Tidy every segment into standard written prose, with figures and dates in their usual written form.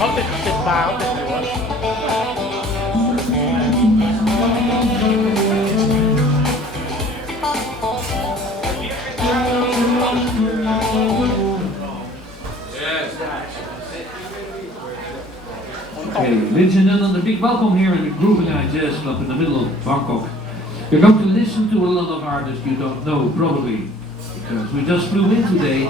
เขาติดบาร์เขาติดอะไรวะ Okay, ladies and gentlemen, a big welcome here in the Groovin''High Jazz Club in the middle of Bangkok. You're going to listen to a lot of artists you don't know, probably, because we just flew in today.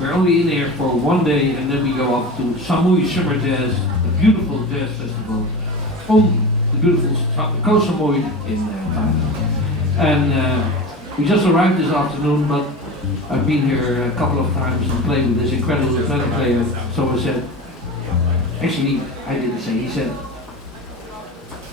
We're only in here for one day, and then we go off to Samui Summer Jazz, a beautiful jazz festival on the beautiful Koh Samui in Thailand. And we just arrived this afternoon, but I've been here a couple of times and played with this incredible piano player. So I said, actually, I didn't say, he said,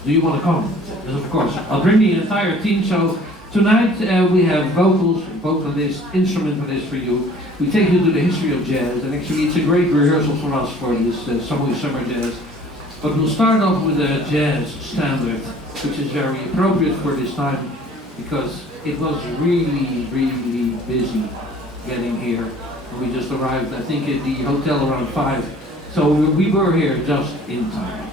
do you want to come? I said, yes, of course. I'll bring the entire team. So tonight we have vocals, vocalists, instrumentalists for you. We take you to the history of jazz, and actually it's a great rehearsal for us for this Samui Summer Jazz. But we'll start off with a jazz standard, which is very appropriate for this time, because it was really, really busy getting here. We just arrived, I think, at the hotel around 5. So we were here just in time.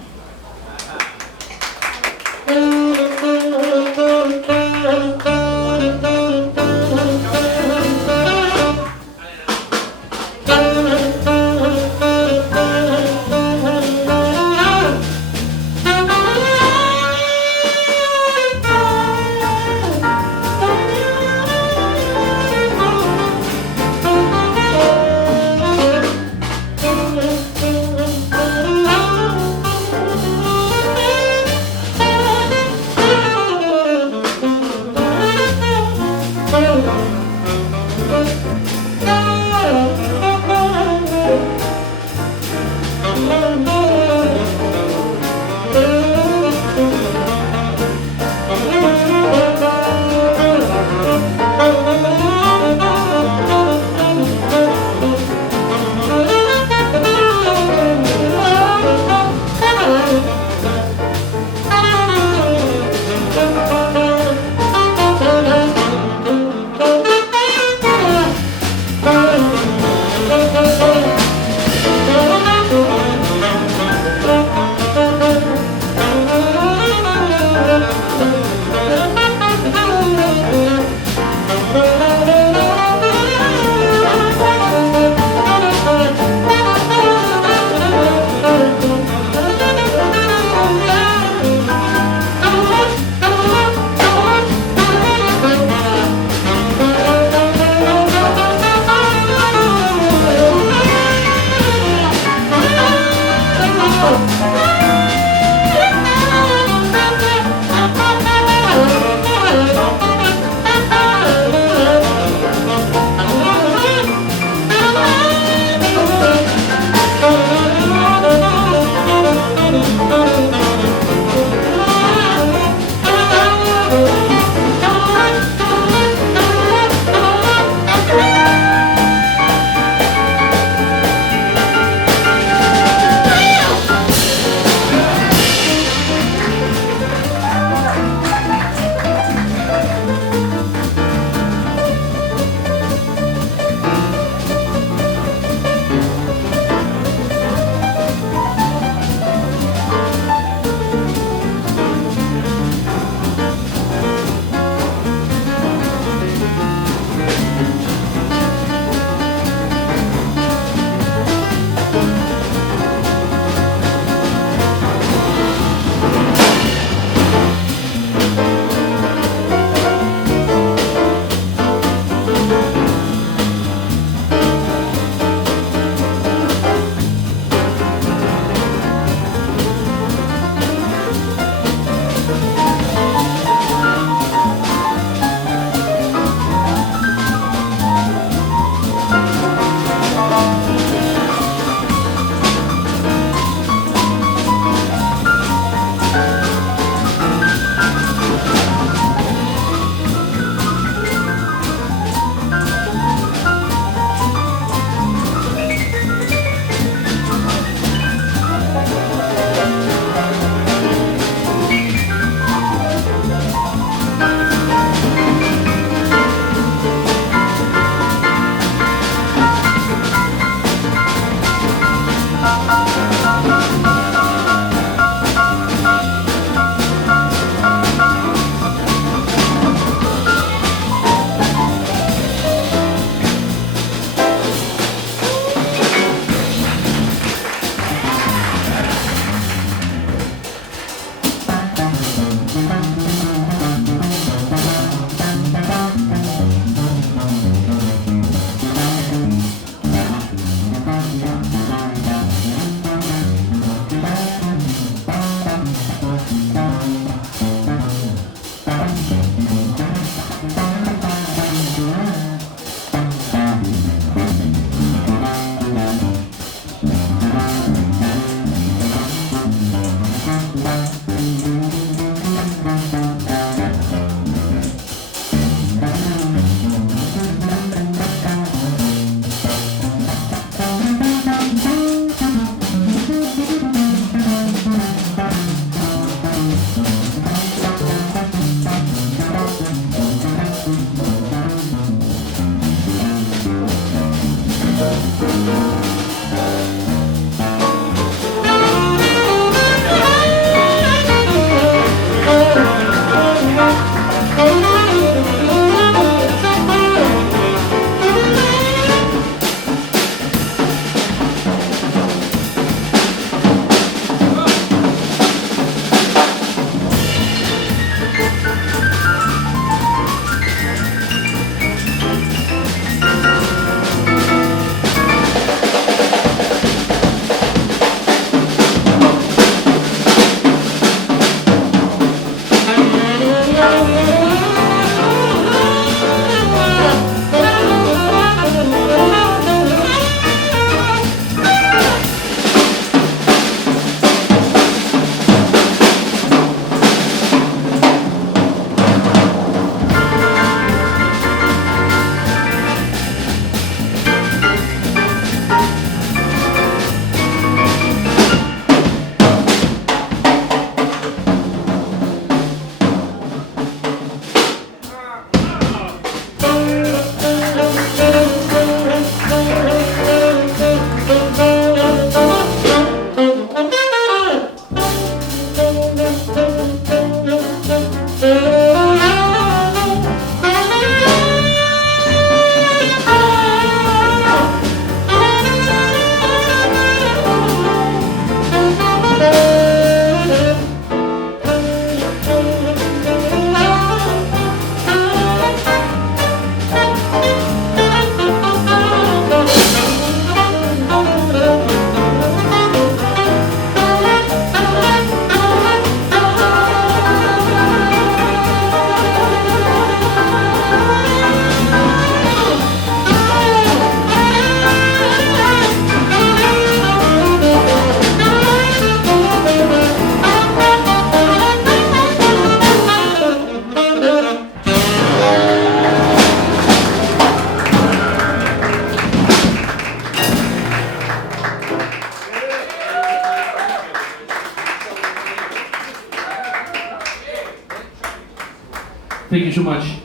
Thank you so much.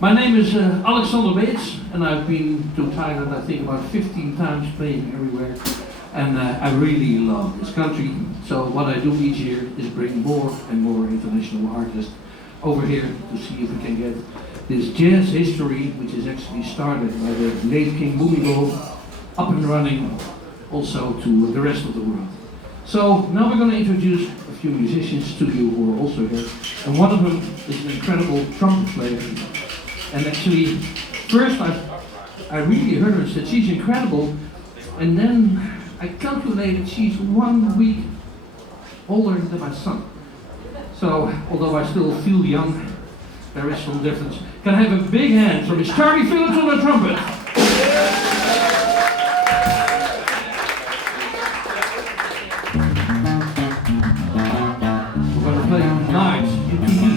My name is Alexander Beets, and I've been to Thailand, I think, about 15 times, playing everywhere. And I really love this country. So what I do each year is bring more and more international artists over here to see if we can get this jazz history, which is actually started by the late King Bhumibol, up and running also to the rest of the world. So now we're going to introduce a few musicians to you who are also here. And one of them is an incredible trumpet player. And actually, first I really heard her and said she's incredible. And then I calculated she's 1 week older than my son. So, although I still feel young, there is some difference. Can I have a big hand for Miss Charlie Phillips on the trumpet? We're going to play Nights into Me.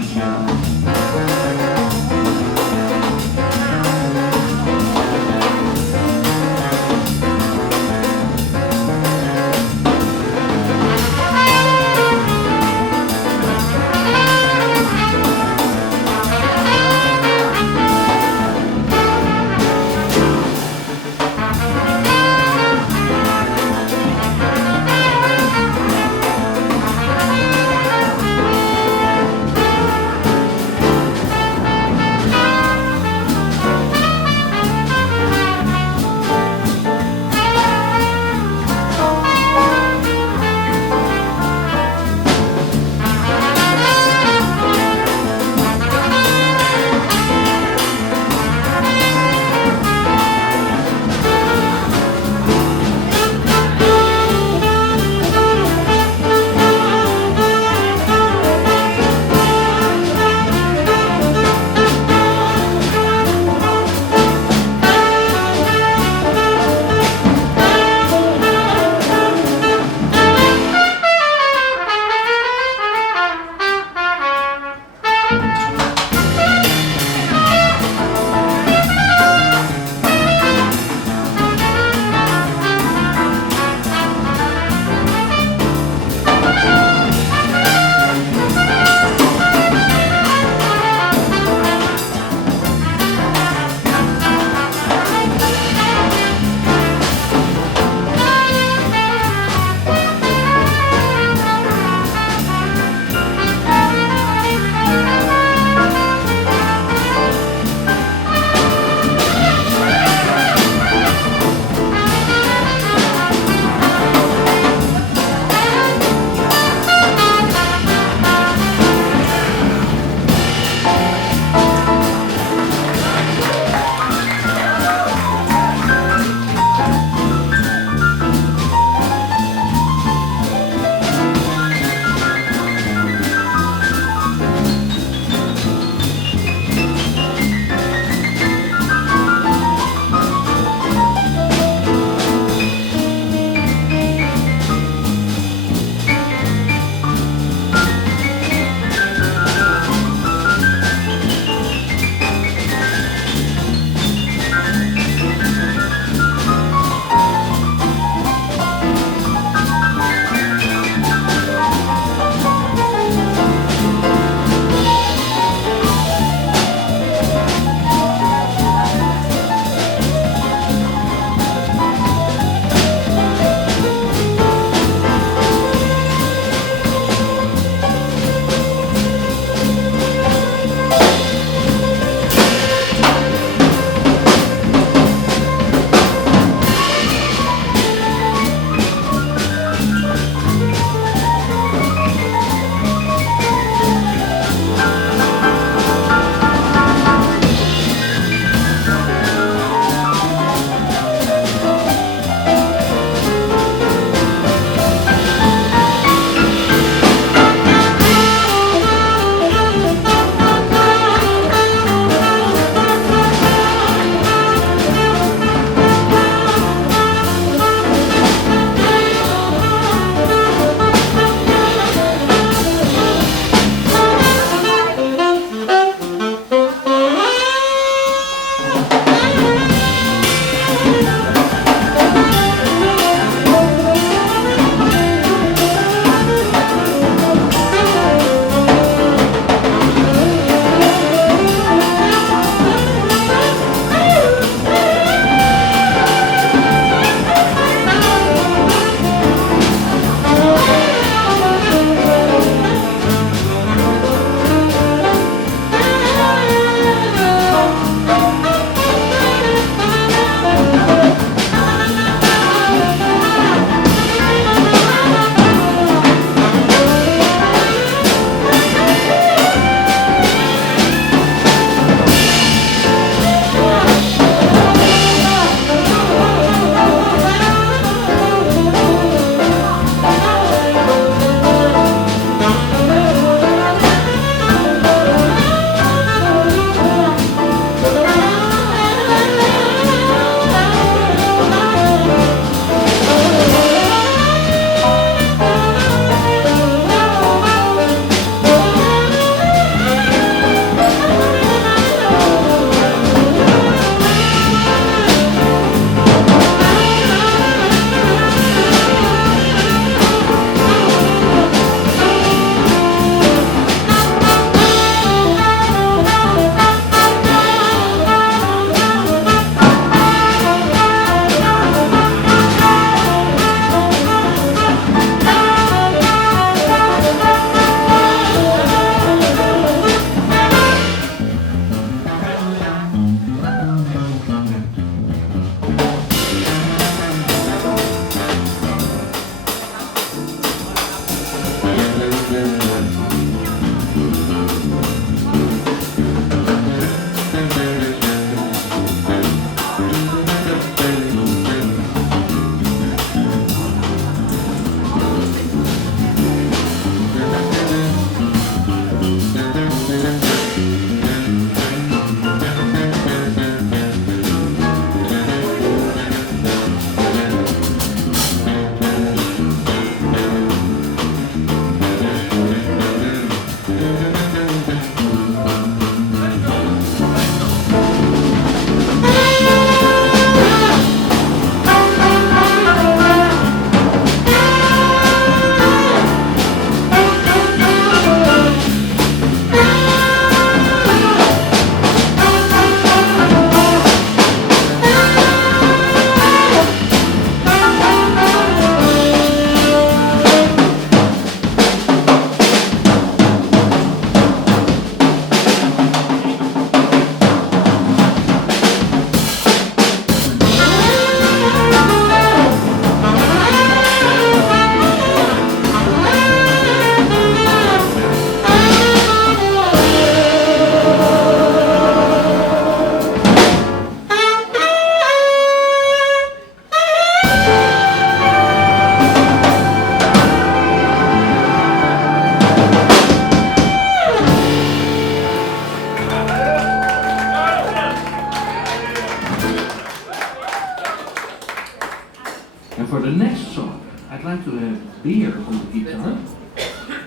I'd like to have beer on the guitar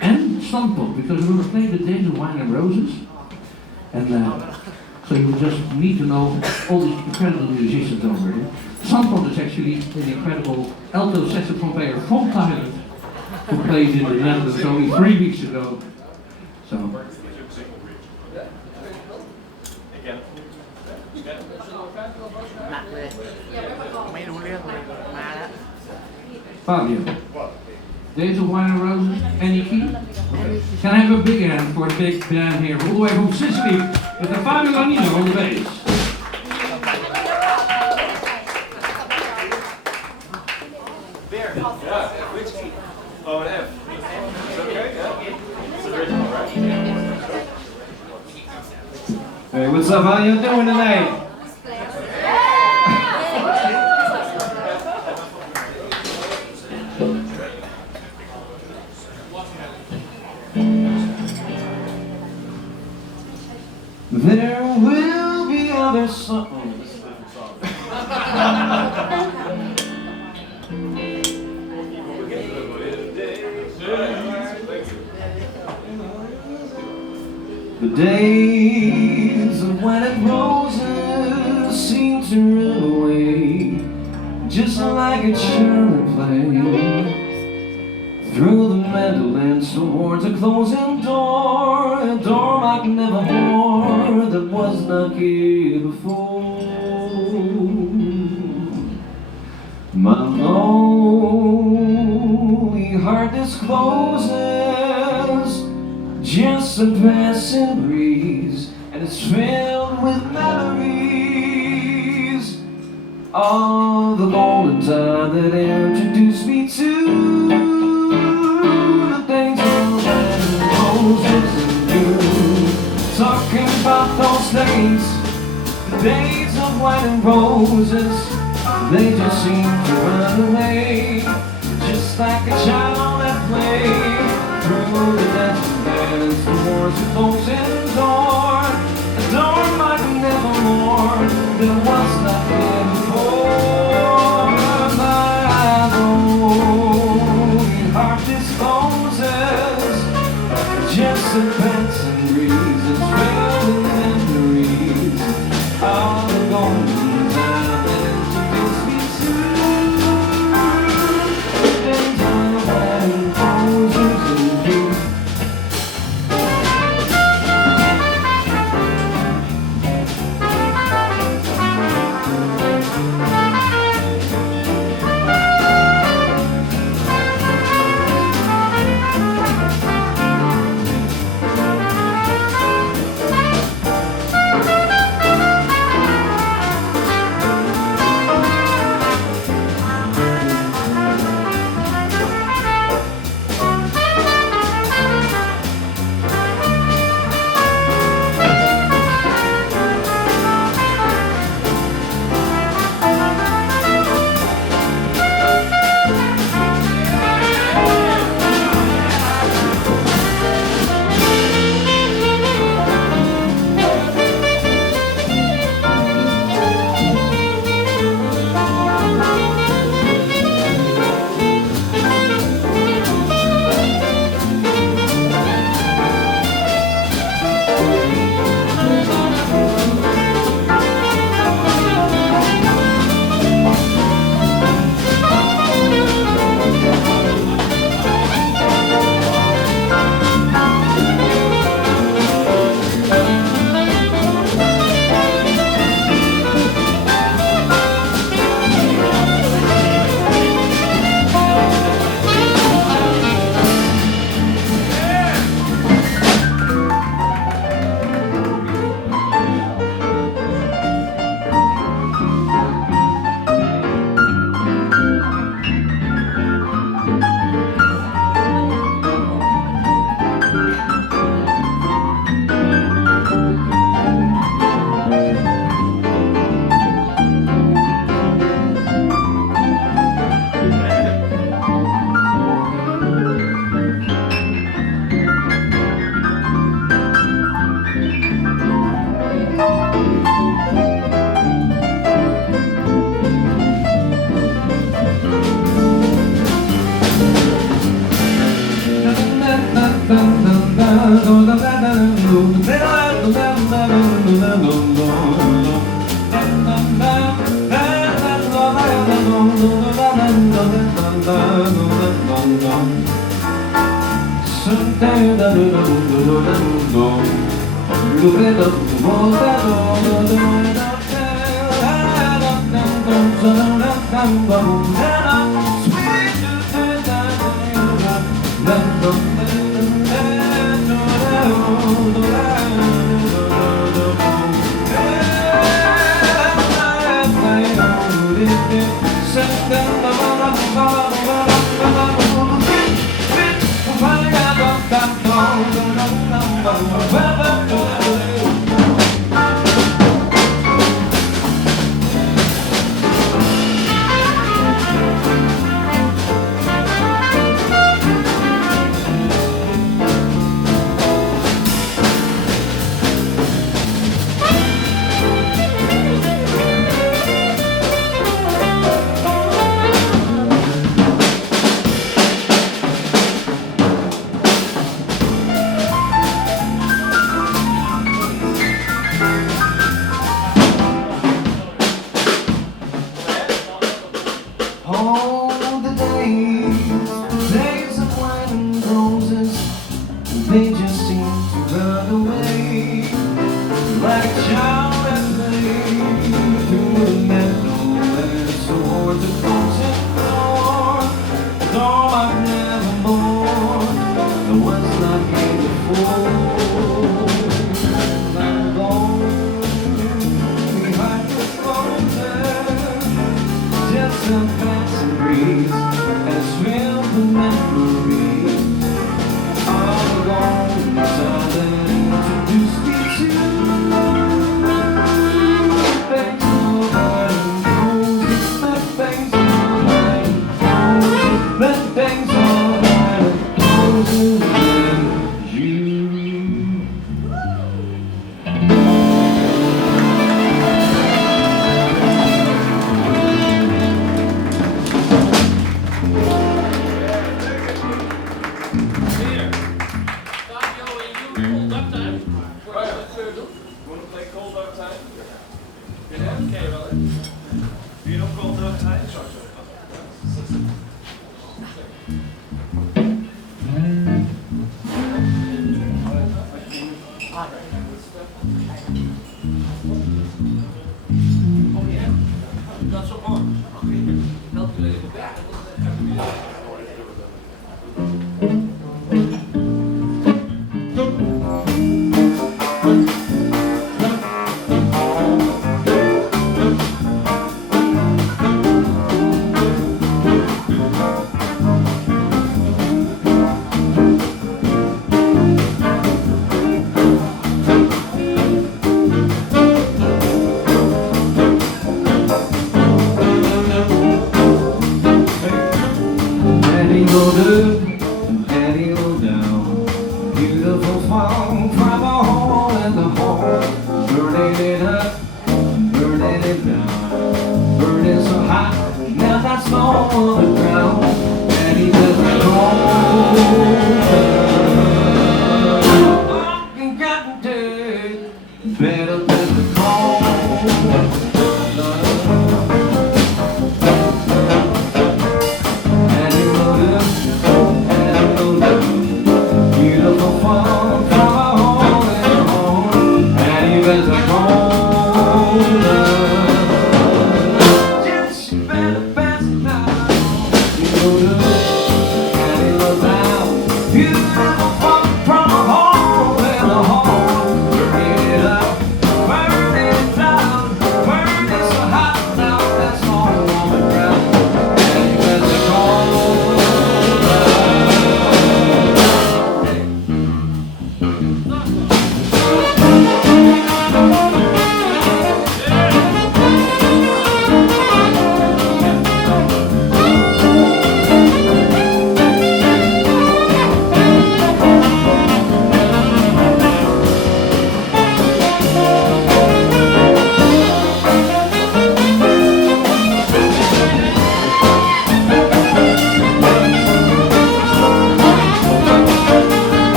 and Stamppot, because we're going to play the Days of Wine and Roses. And so you just need to know all these incredible musicians over here. Stamppot is actually an incredible alto saxophone player from Thailand who played in the Netherlands only 3 weeks ago. So. Fabio, Days of Wine and Roses, any key? Okay. Can I have a big hand for the big band here, all the way from Sicily, with the Fabio Lanino on the bass. There. Yeah. Which key? Oh, an F. Is that okay? Yeah. It's original, right? Hey, what's up? How you doing tonight? There will be other songs. The days of when roses seem to run away, just like a children play. Through the meadowlands towards a closing door, a door like nevermore that was not here before. My lonely heart discloses just a passing breeze, and it's filled with memories of the golden time that introduced me to the days of roses and you. Talking about those days, the days of wine and roses, they just seem to run away, just like a child at play. Through the dancing dance towards the closing door, a door like nevermore that was not there before. My lonely heart discloses just a passing breeze, it's filled with memories of the golden time that introduced me to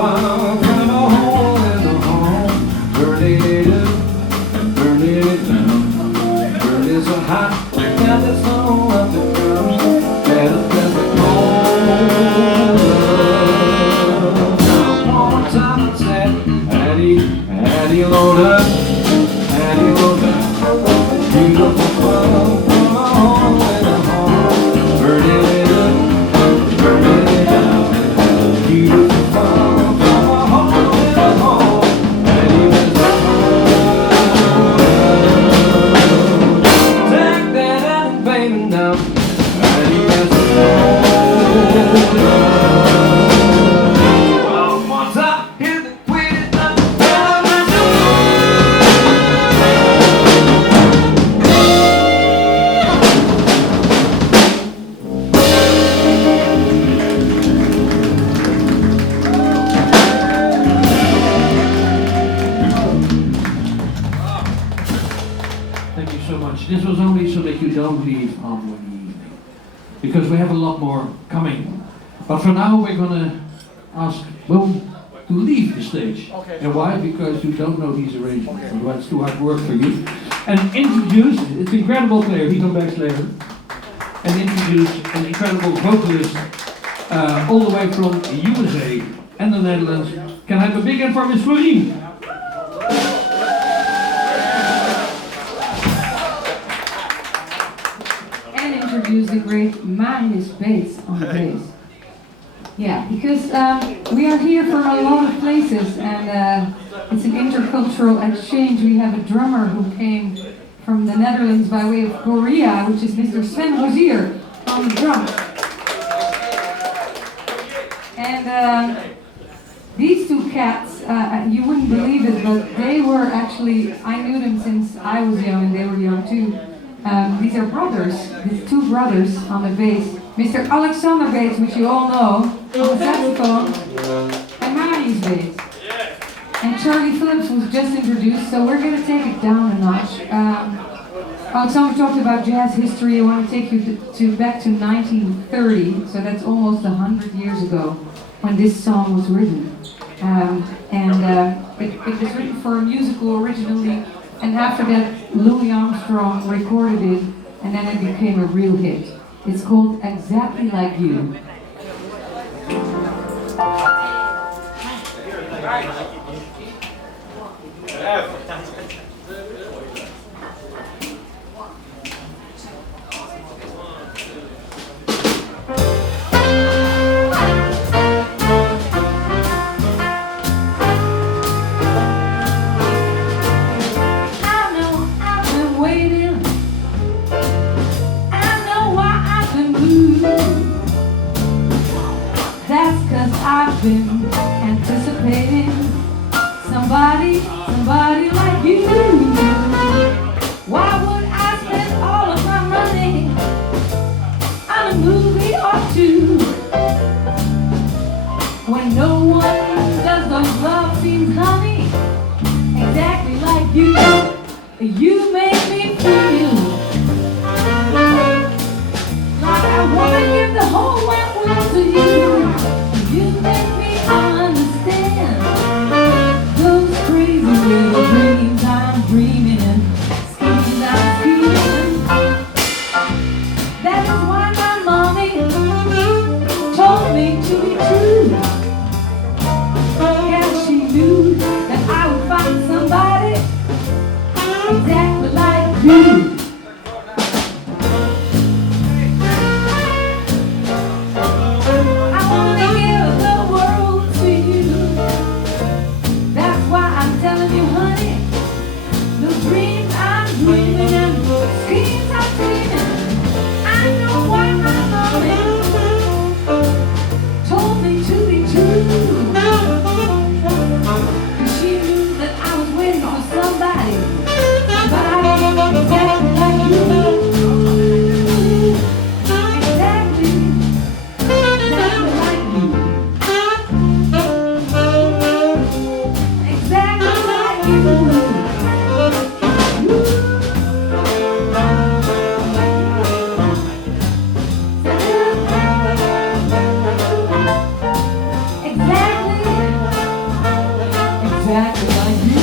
fire from a hole in the home. Burning it up, burning it down. Burning so hot, now there's no underground. Better than the cold. Now one more time I said, Addy, load up, Addy, load up. Beautiful fire from a hole in the home. Burning it up, burning it down. Beautiful fire from a hole in the home. Addy, there's a cold. Take that and baby now. Addy, there's a cold. One more time, hit it, quit it, now. Thank you so much. This was only so that you don't leave on one evening, because we have a lot more coming. But for now, we're gonna ask Will to leave the stage. Okay. And why? Because you don't know these arrangements. Otherwise, it's too hard work for you. And introduce, it's an incredible player. He comes back later. And introduce an incredible vocalist all the way from USA and the Netherlands. Can I have a big hand for Miss Florin? And introduce the great Maurice Beets on bass. Yeah, because we are here from a lot of places, and it's an intercultural exchange. We have a drummer who came from the Netherlands by way of Korea, which is Mr. Sven Rozier on the drums. And these two cats, you wouldn't believe it, but they were actually, I knew them since I was young and they were young too. These are brothers, these two brothers on the bass. Mr. Alexander Beets, which you all know, on the saxophone, and Maurice Beets. And Charlie Phillips was just introduced, so we're going to take it down a notch. Alexander talked about jazz history. I want to take you to back to 1930, so that's almost 100 years ago, when this song was written. It was written for a musical originally, and after that Louis Armstrong recorded it, and then it became a real hit. It's called Exactly Like You. I've been anticipating somebody like you. Why would I spend all of my money on a movie or two when no one does those love scenes, honey? Exactly like you. You make me feel like I wanna give the whole wide world to you. You make me understand those crazy little dreams I'm dreaming and schemes I'm scheming. That is why my mommy told me to be true. And she knew that I would find somebody exactly like you. back like you.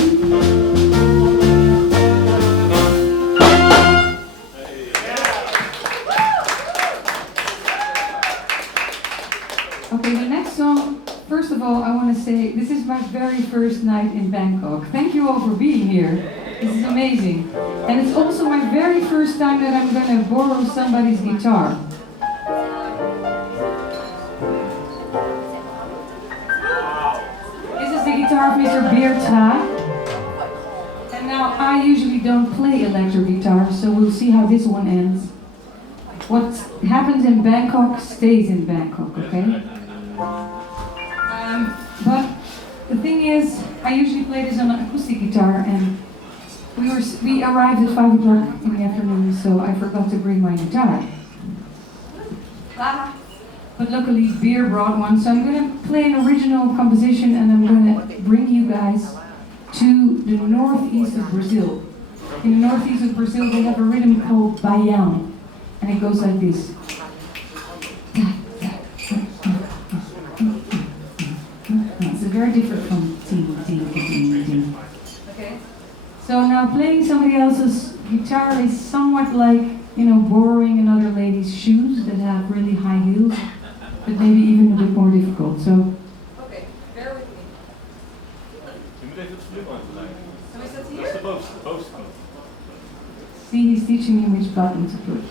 Okay, the next song, first of all, I want to say this is my very first night in Bangkok. Thank you all for being here. This is amazing. And it's also my very first time that I'm going to borrow somebody's guitar. This is the guitar of Mr. Traa. And now I usually don't play electric guitar, so we'll see how this one ends. What happens in Bangkok stays in Bangkok, okay? But the thing is, I usually play this on an acoustic guitar, and we arrived at 5 o'clock in the afternoon, so I forgot to bring my guitar. But luckily, Beer brought one, so I'm going to play an original composition, and I'm going to bring you guys to the northeast of Brazil. In the northeast of Brazil, they have a rhythm called baião, and it goes like this. It's very different from ting. Okay. So now playing somebody else's guitar is somewhat like, borrowing another lady's shoes that have really high heels, but maybe even a bit more difficult. So. Okay, bear with me. Je moet even het volume uitleggen. So is that Dat is here? de bovenste knop. See, he's teaching me which button to put.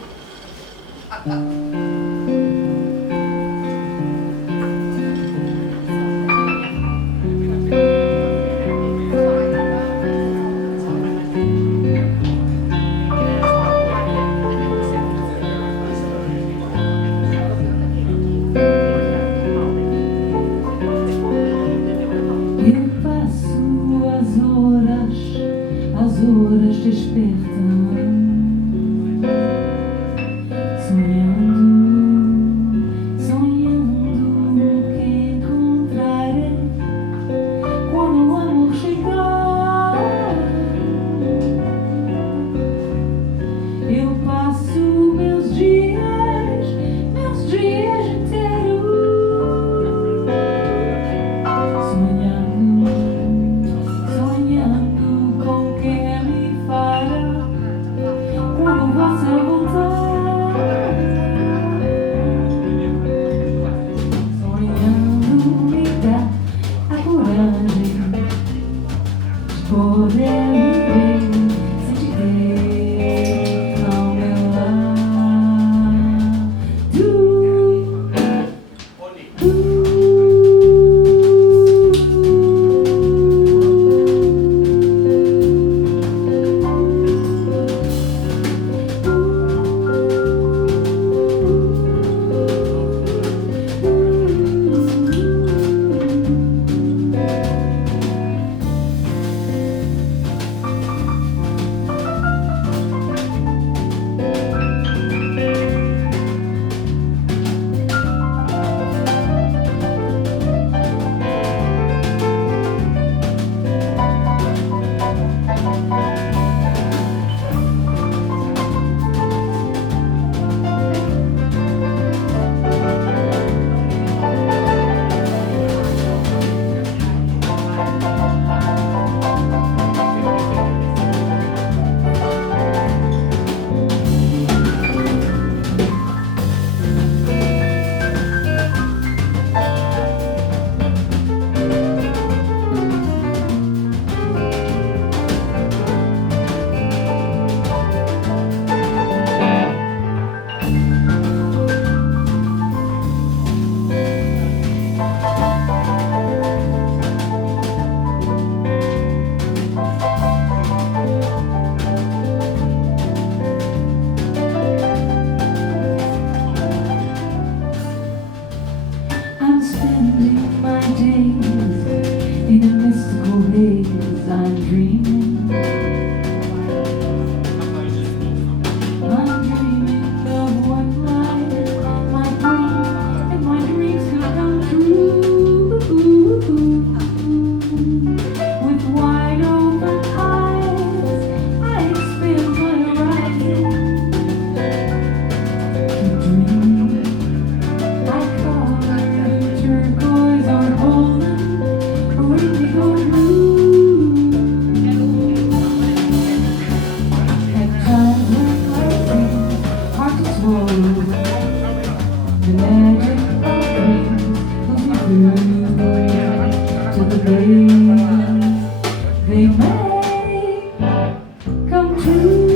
As horas despertam, sonhando que encontrarei quando o amor chegar. Eu passo meus dias inteiros sonhando com quem me fará quando você voltar. Sonhando me dá a coragem de poder viver sem te ter ao meu turquoise or golden or indigo blue. to the dreams they may come true.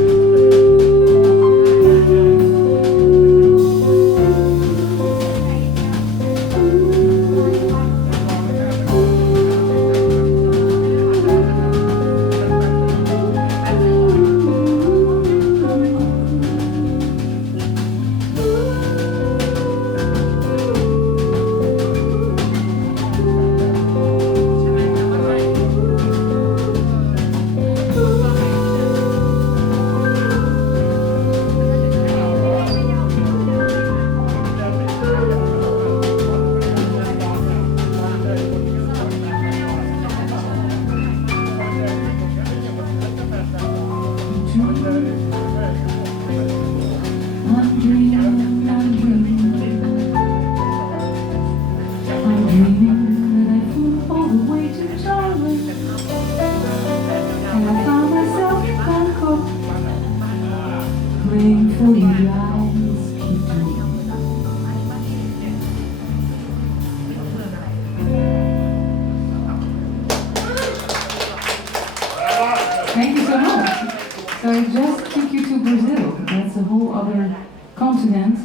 Thank you so much. So I just took you to Brazil. That's a whole other continent.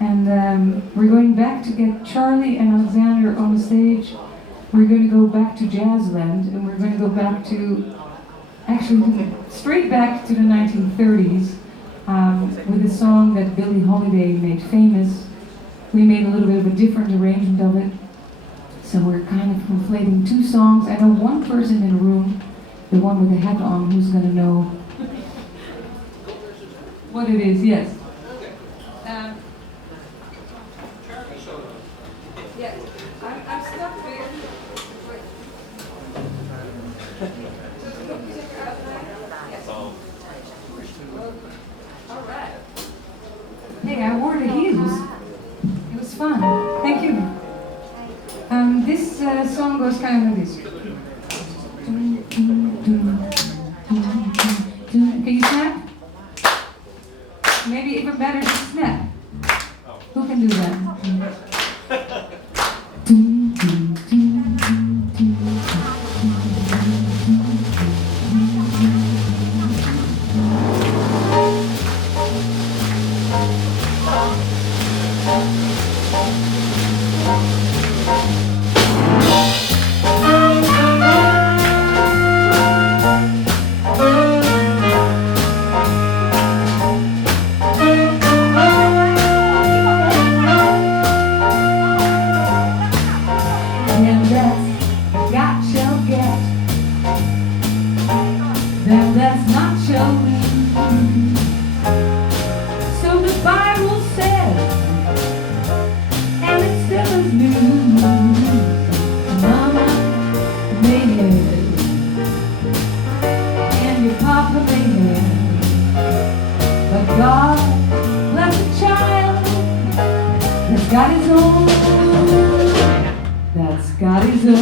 And we're going back to get Charlie and Alexander on the stage. We're going to go back to Jazzland, and we're going to go back to, actually, straight back to the 1930s with a song that Billie Holiday made famous. We made a little bit of a different arrangement of it. So we're kind of conflating two songs. I know one person in the room, the one with the hat on, who's going to know what it is, yes. Yes, I'm stuck there. All right. Hey, I wore the heels. It was fun. Thank you. This song goes kind of like this. Can you snap? Maybe even better to snap. Who can do that? Baby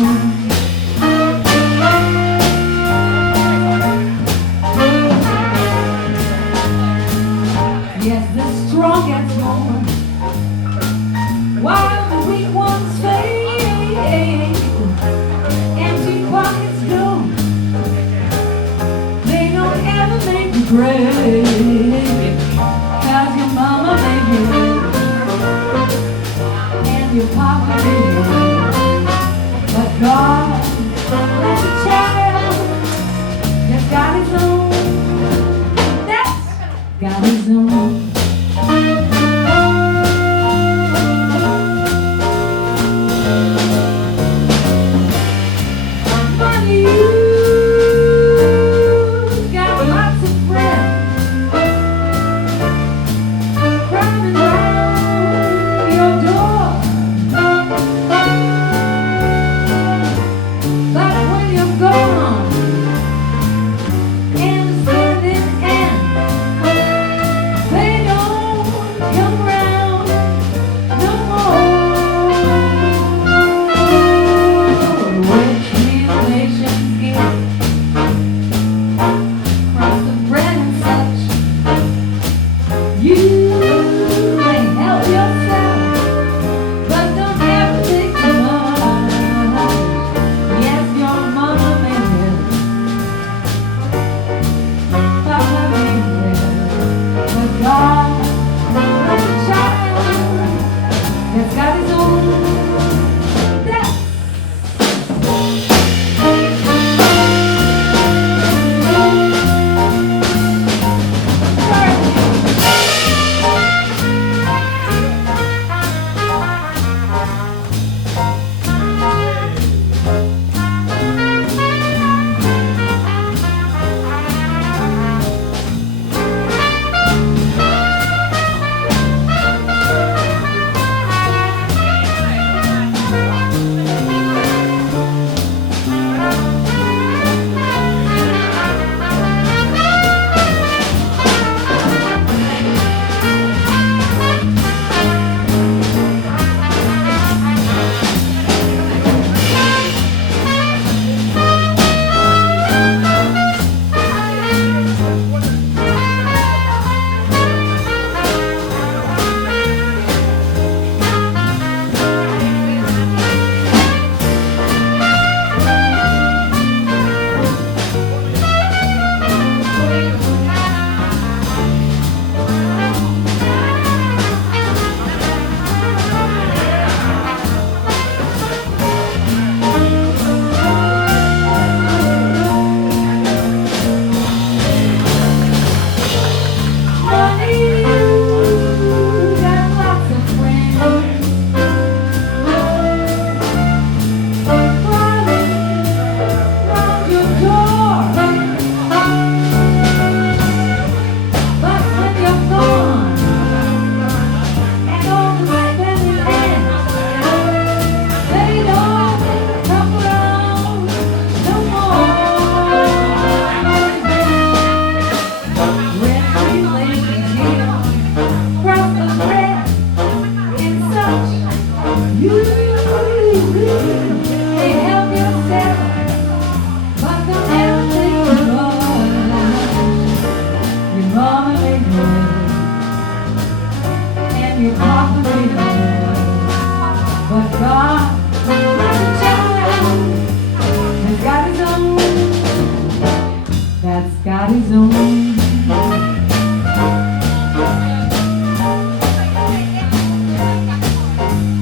got his own.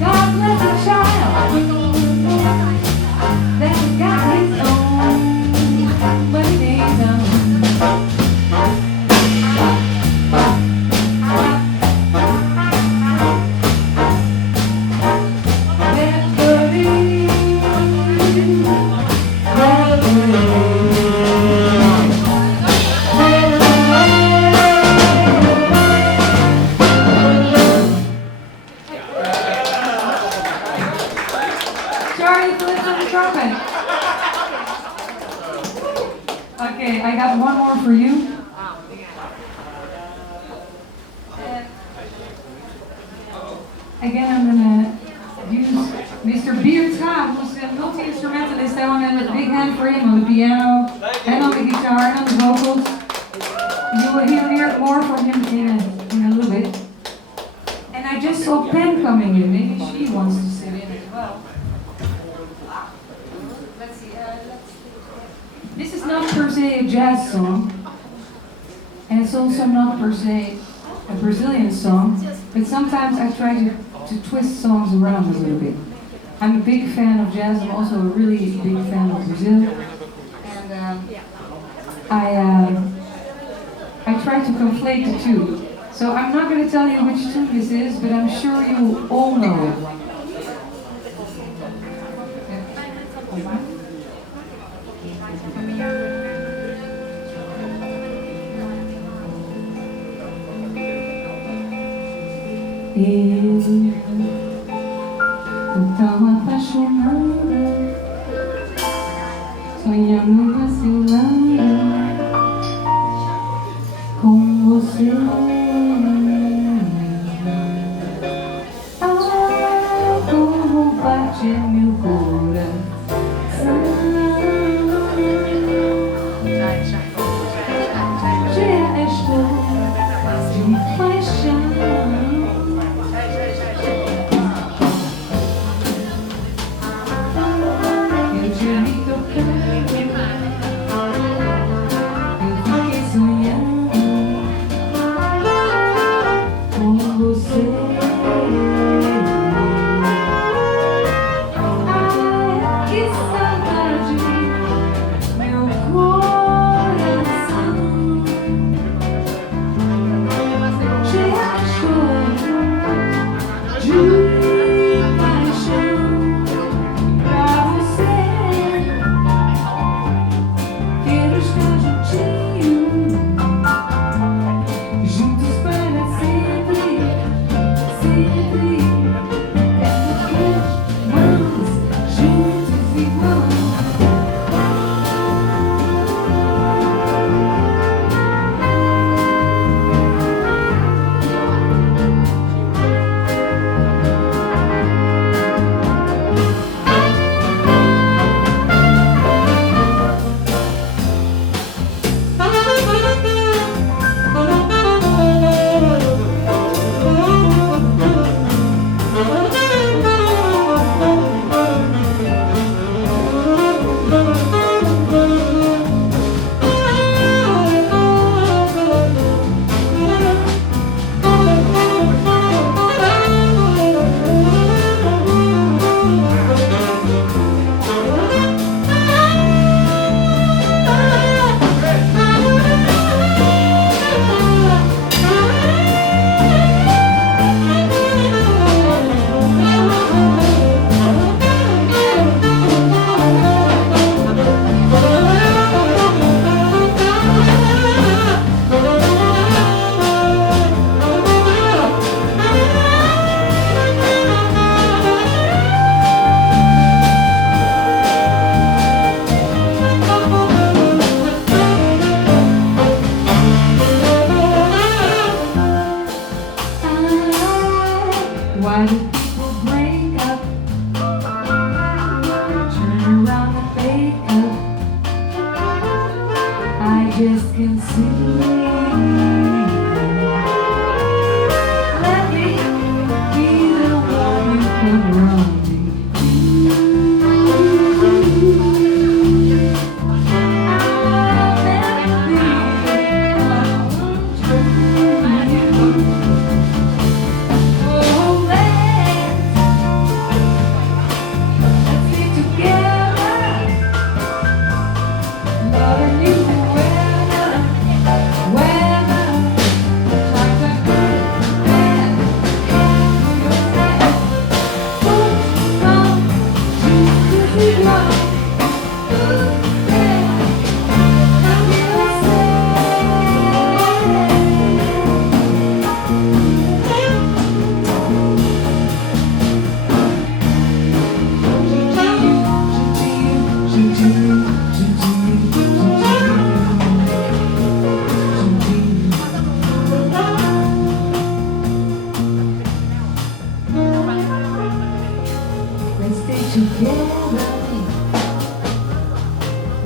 God bless a child that got his own, but it ain't done. Okay, I got one more for you. Again, I'm gonna use Mr. Beets, who's a multi-instrumentalist. I want to have a big hand for him on the piano and on the guitar and on the vocals. You will hear more from him in a little bit. And I just saw Pen coming in. Maybe she wants to sit in as well. Let's see. This is not per se a jazz song, and it's also not per se a Brazilian song, but sometimes I try to twist songs around a little bit. I'm a big fan of jazz. I'm also a really big fan of Brazil, and I try to conflate the two. So I'm not going to tell you which tune this is, but I'm sure you all know it. Eu tô tão apaixonada, sonhando vacilando com você. Ah, como bate meu coração. Já estou de paixão.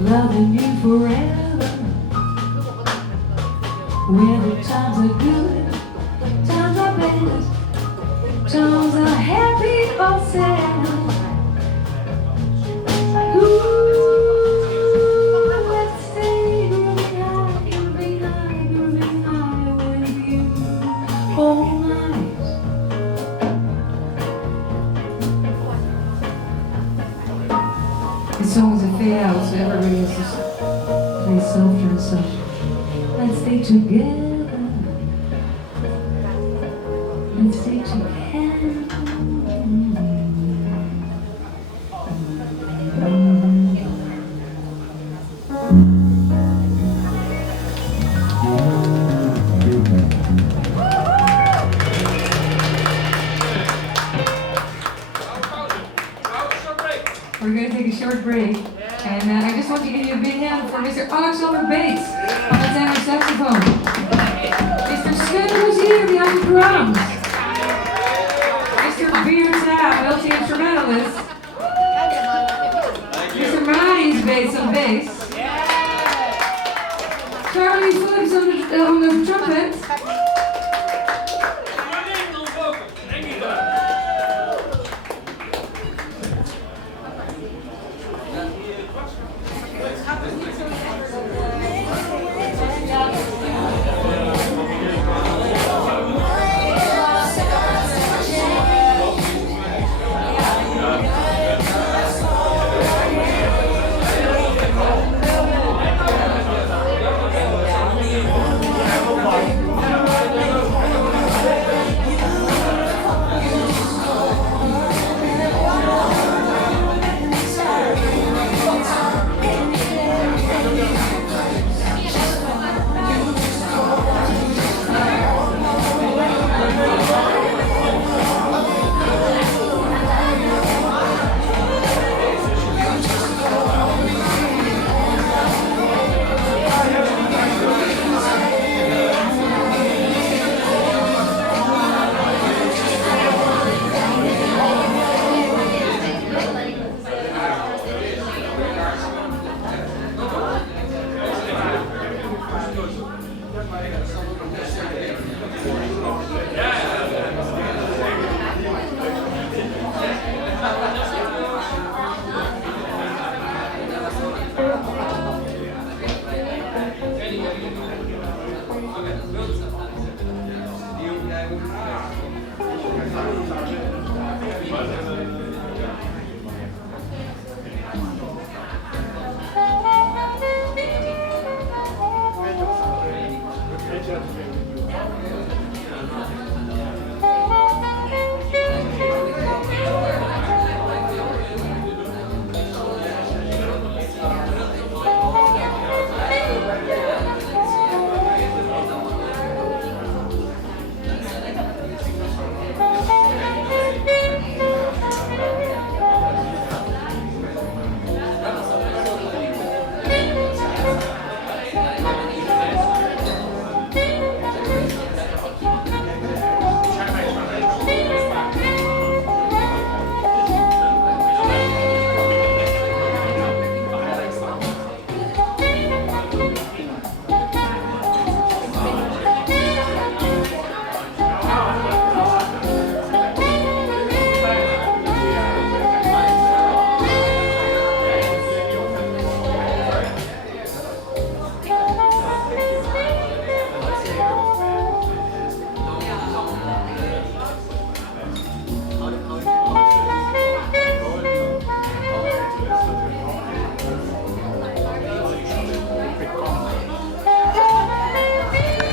loving you forever. Whether times are good, times are bad, times are happy or sad. Ooh, let's stay grooving high, grooving high, grooving high with you all night. This song is a fade out, so everybody has to play softer and softer. Let's stay together. Let's stay together. We're going to take a short break, and I just want to give you a big hand for Mr. Alexander Beets on the tenor saxophone, Mr. Sven Rozier behind the drums, Mr. Traa, multi-instrumentalist, Mr. Maurice Beets on bass, Charlie Phillips on the trumpet,